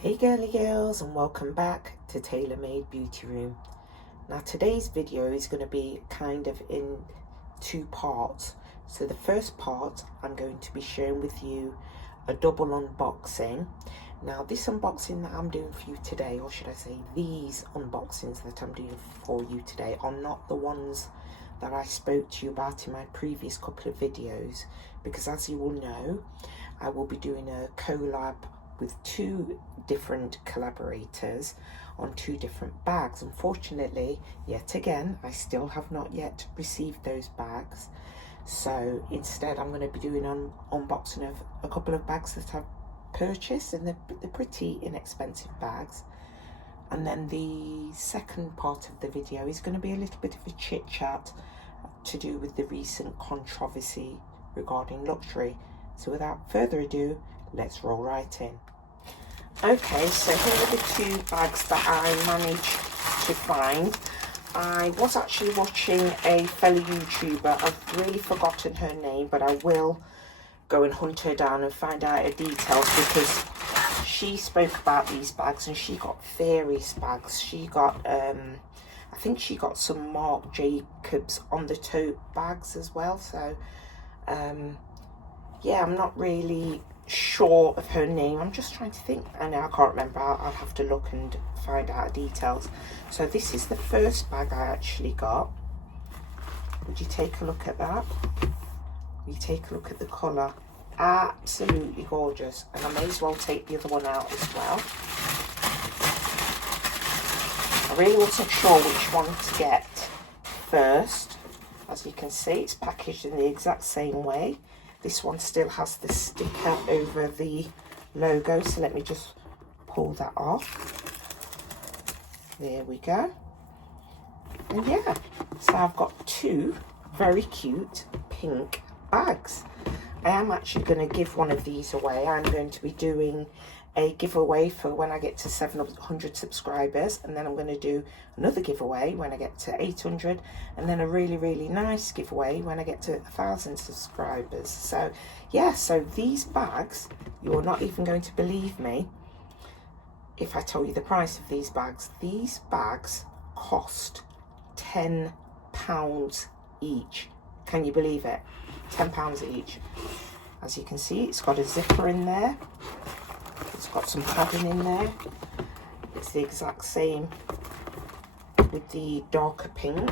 Hey girly girls, and welcome back to Tailor Made Beauty Room. Now today's video is going to be kind of in two parts. So the first part, I'm going to be sharing with you a double unboxing. Now this unboxing that I'm doing for you today, or should I say these unboxings that I'm doing for you today, are not the ones that I spoke to you about in my previous couple of videos, because as you all know, I will be doing a collab with two different collaborators on two different bags. Unfortunately, yet again, I still have not yet received those bags. So instead, I'm going to be doing an unboxing of a couple of bags that I've purchased, and they're pretty inexpensive bags. And then the second part of the video is going to be a little bit of a chit chat to do with the recent controversy regarding luxury. So without further ado, let's roll right in. Okay, so here are the two bags that I managed to find. I was actually watching a fellow YouTuber. I've really forgotten her name, but I will go and hunt her down and find out her details, because she spoke about these bags and she got various bags. She got, I think she got some Marc Jacobs on the tote bags as well. So, yeah, I'm not really sure of her name. I'm just trying to think. I know I can't remember. I'll have to look and find out details. So this is the first bag I actually got. Would you take a look at that? You take a look at the colour. Absolutely gorgeous. And I may as well take the other one out as well. I really wasn't sure which one to get first. As you can see, it's packaged in the exact same way. This one still has the sticker over the logo, so let me just pull that off. There we go. And yeah, so I've got two very cute pink bags. I am actually going to give one of these away. I'm going to be doing a giveaway for when I get to 700 subscribers, and then I'm going to do another giveaway when I get to 800, and then a really nice giveaway when I get to 1,000 subscribers. So yeah, so these bags, you're not even going to believe me if I tell you the price of these bags. These bags cost £10 each. Can you believe it? £10 each. As you can see, it's got a zipper in there. It's got some padding in there. It's the exact same with the darker pink.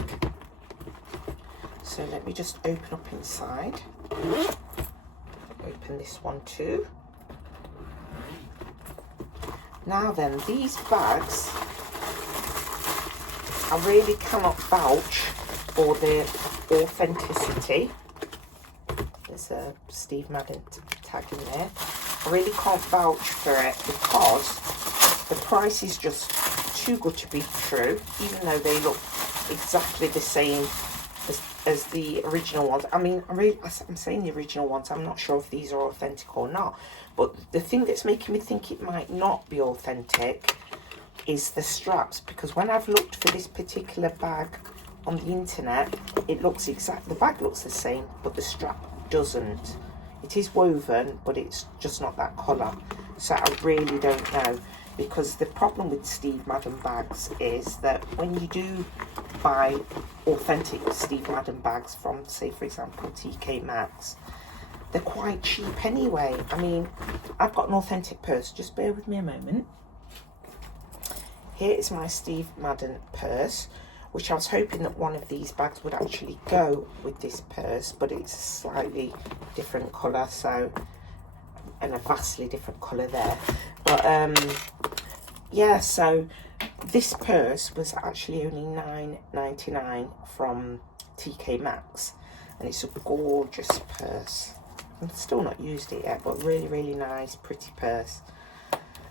So let me just open up inside. Open this one too. Now then, these bags, I really cannot vouch for their authenticity. There's a Steve Madden tag in there. I really can't vouch for it because the price is just too good to be true, even though they look exactly the same as the original ones. I mean, I'm saying the original ones. I'm not sure if these are authentic or not. But the thing that's making me think it might not be authentic is the straps, because when I've looked for this particular bag on the internet, it looks the bag looks the same, but the strap doesn't. It is woven, but it's just not that colour. So I really don't know, because the problem with Steve Madden bags is that when you do buy authentic Steve Madden bags from, say for example, TK Maxx, they're quite cheap anyway. I mean, I've got an authentic purse. Just bear with me a moment. Here is my Steve Madden purse, which I was hoping that one of these bags would actually go with this purse, but it's a slightly different colour, so, and a vastly different colour there. But yeah, so this purse was actually only £9.99 from TK Maxx, and it's a gorgeous purse. I've still not used it yet, but really nice, pretty purse.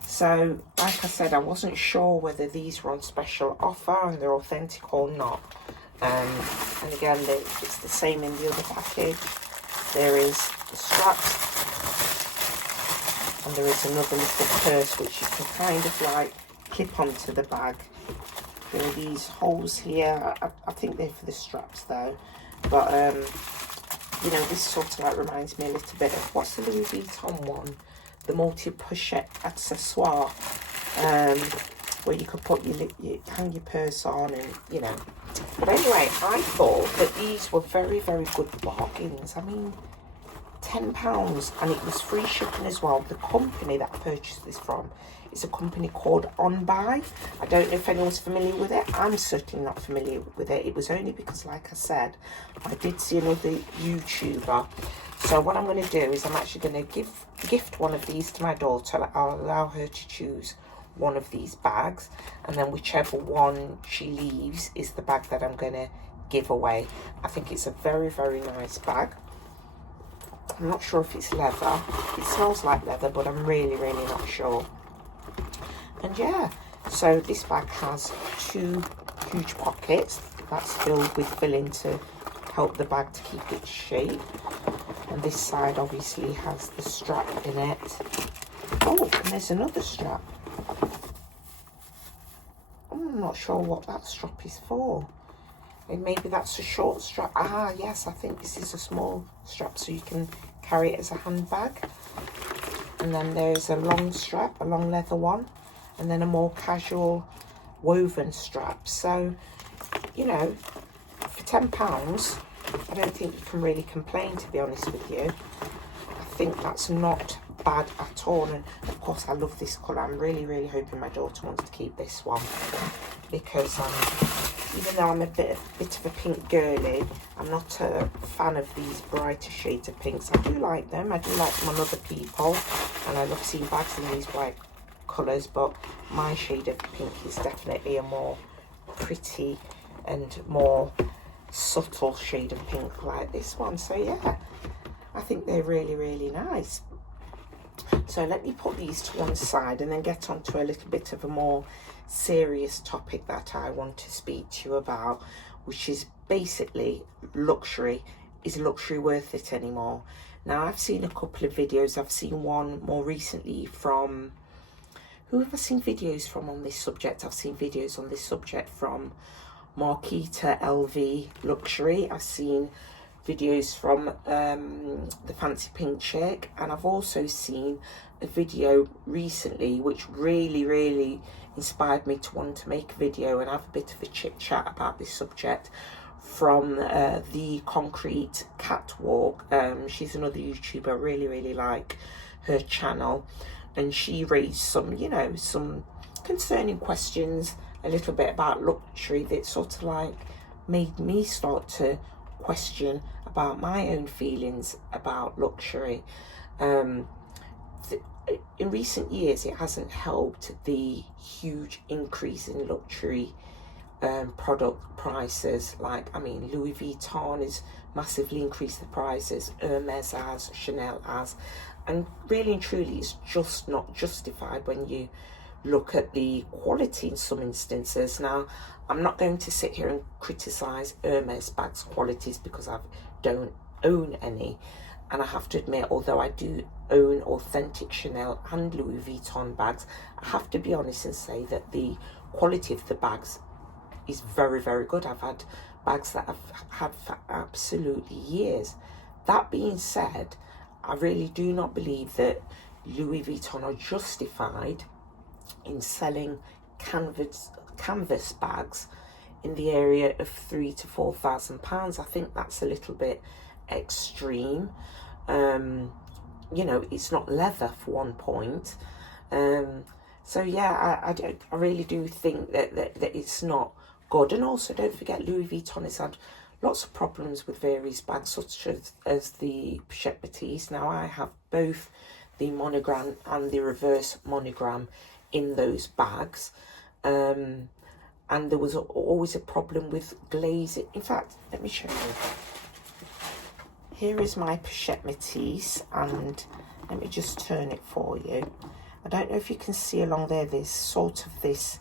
So, like I said, I wasn't sure whether these were on special offer and they're authentic or not. And again, it's the same in the other package. There is the straps, and there is another little purse which you can kind of like clip onto the bag. There are these holes here. I think they're for the straps though. But, you know, this sort of like reminds me a little bit of, what's the Louis Vuitton one? The multi-pochette accessoire. where you could put hang your purse on, and you know. But anyway, I thought that these were very, very good bargains. I mean, £10, and it was free shipping as well. The company that I purchased this from is a company called OnBuy. I don't know if anyone's familiar with it. I'm certainly not familiar with it. It was only because, like I said, I did see another YouTuber. So what I'm going to do is I'm actually going to gift one of these to my daughter. I'll allow her to choose one of these bags, and then whichever one she leaves is the bag that I'm going to give away. I think it's a very, very nice bag. I'm not sure if it's leather. It smells like leather, but I'm really, really not sure. And yeah, so this bag has 2 huge pockets that's filled with filling to help the bag to keep its shape. And this side obviously has the strap in it. Oh, and there's another strap. I'm not sure what that strap is for. And maybe that's a short strap. Ah, yes, I think this is a small strap, so you can carry it as a handbag. And then there's a long strap, a long leather one, and then a more casual woven strap. So, you know, for £10, I don't think you can really complain, to be honest with you. I think that's not bad at all. And of course, I love this colour. I'm really, really hoping my daughter wants to keep this one, because even though I'm a bit of a pink girly, I'm not a fan of these brighter shades of pinks. I do like them. I do like them on other people, and I love seeing bags in these bright colours, but my shade of pink is definitely a more pretty and more subtle shade of pink like this one. So yeah, I think they're really, really nice. So let me put these to one side and then get on to a little bit of a more serious topic that I want to speak to you about, which is basically luxury. Is luxury worth it anymore? Now, I've seen a couple of videos. I've seen one more recently from, who have I seen videos from on this subject? I've seen videos on this subject from Marquita LV Luxury. I've seen videos from the Fancy Pink Chick, and I've also seen a video recently which really, really inspired me to want to make a video and have a bit of a chit chat about this subject, from the Concrete Catwalk. She's another YouTuber. I really, really like her channel, and she raised some, you know, some concerning questions a little bit about luxury that sort of like made me start to question about my own feelings about luxury. In recent years, it hasn't helped the huge increase in luxury product prices. Like, I mean, Louis Vuitton has massively increased the prices, Hermes has, Chanel has, and really and truly it's just not justified when you look at the quality in some instances. Now, I'm not going to sit here and criticise Hermes bags' qualities because I don't own any. And I have to admit, although I do own authentic Chanel and Louis Vuitton bags, I have to be honest and say that the quality of the bags is very, very good. I've had bags that I've had for absolutely years. That being said, I really do not believe that Louis Vuitton are justified in selling canvas bags in the area of £3,000 to £4,000. I think that's a little bit extreme. You know, it's not leather for one point. So yeah, I really do think that it's not good. And also, don't forget, Louis Vuitton has had lots of problems with various bags, such as the Chit Batiste. Now, I have both the monogram and the reverse monogram in those bags, and there was always a problem with glazing. In fact, let me show you. Here is my Chit Batiste, and let me just turn it for you. I don't know if you can see along there, there's sort of this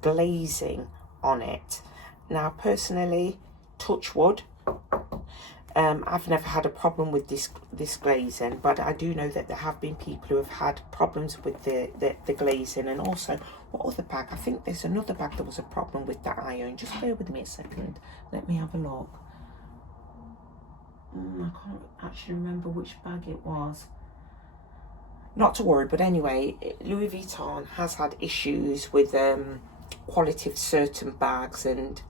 glazing on it. Now, personally, touch wood, I've never had a problem with this glazing, but I do know that there have been people who have had problems with the glazing. And also, what other bag? I think there's another bag there was a problem with that I own. Just bear with me a second. Let me have a look. I can't actually remember which bag it was. not to worry, but anyway, Louis Vuitton has had issues with quality of certain bags, and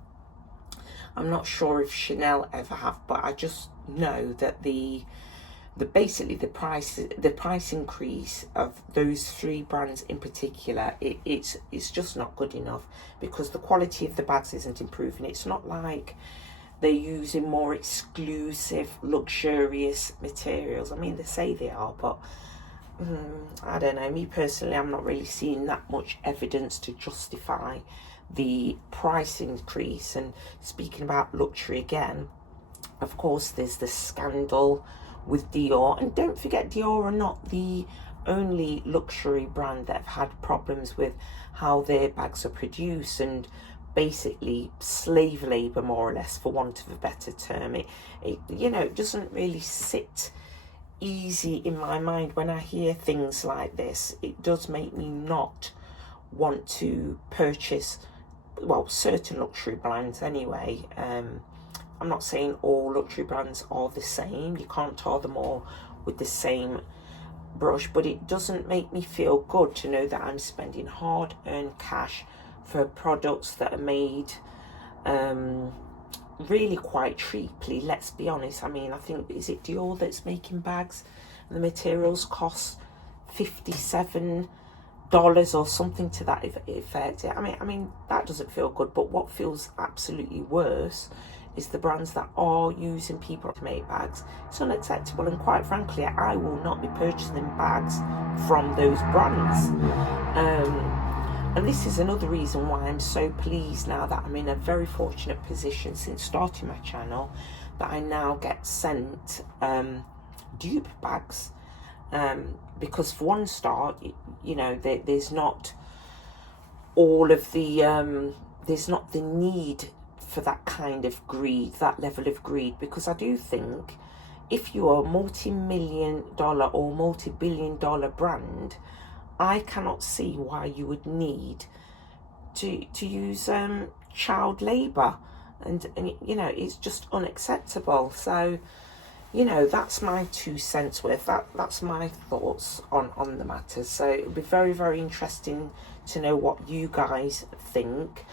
I'm not sure if Chanel ever have, but I just know that the basically the price increase of those three brands in particular, it's just not good enough, because the quality of the bags isn't improving. It's not like they're using more exclusive, luxurious materials. I mean, they say they are, but I don't know. Me personally, I'm not really seeing that much evidence to justify the price increase. And speaking about luxury again, of course, there's the scandal with Dior. And don't forget, Dior are not the only luxury brand that have had problems with how their bags are produced, and basically slave labor, more or less, for want of a better term. It it doesn't really sit easy in my mind when I hear things like this. It does make me not want to purchase, well, certain luxury brands anyway. I'm not saying all luxury brands are the same. You can't tar them all with the same brush, but it doesn't make me feel good to know that I'm spending hard-earned cash for products that are made really quite cheaply. Let's be honest. I mean, I think, is it Dior that's making bags, and the materials cost $57 or something to that effect? I mean that doesn't feel good. But what feels absolutely worse is the brands that are using people to make bags. It's unacceptable, and quite frankly, I will not be purchasing bags from those brands. And this is another reason why I'm so pleased now that I'm in a very fortunate position since starting my channel, that I now get sent dupe bags, because for one start, there's not all of the there's not the need for that kind of greed, that level of greed, because I do think if you are a multi-million-dollar or multi-billion-dollar brand, I cannot see why you would need to use child labour, and it's just unacceptable. So that's my 2 cents worth. That's my thoughts on the matter. So it'll be very, very interesting to know what you guys think.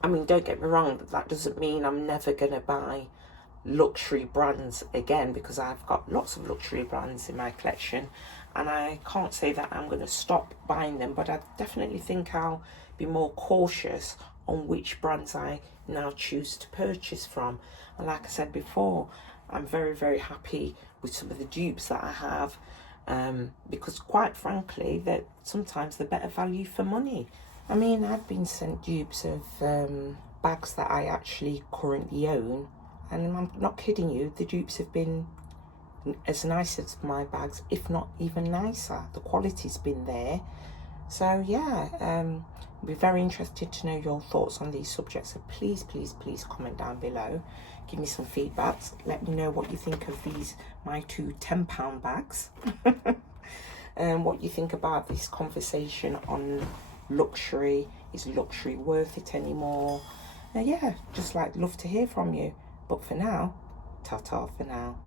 I mean, don't get me wrong, that doesn't mean I'm never going to buy luxury brands again, because I've got lots of luxury brands in my collection, and I can't say that I'm going to stop buying them, but I definitely think I'll be more cautious on which brands I now choose to purchase from. And like I said before, I'm very, very happy with some of the dupes that I have, because quite frankly, that sometimes they're better value for money. I mean, I've been sent dupes of bags that I actually currently own, and I'm not kidding you, the dupes have been as nice as my bags, if not even nicer. The quality's been there. So yeah, I'd be very interested to know your thoughts on these subjects. So please, please, please comment down below. Give me some feedback. Let me know what you think of these, my 2 £10 bags. And what you think about this conversation on luxury. Is luxury worth it anymore? Yeah, just love to hear from you. But for now, ta-ta for now.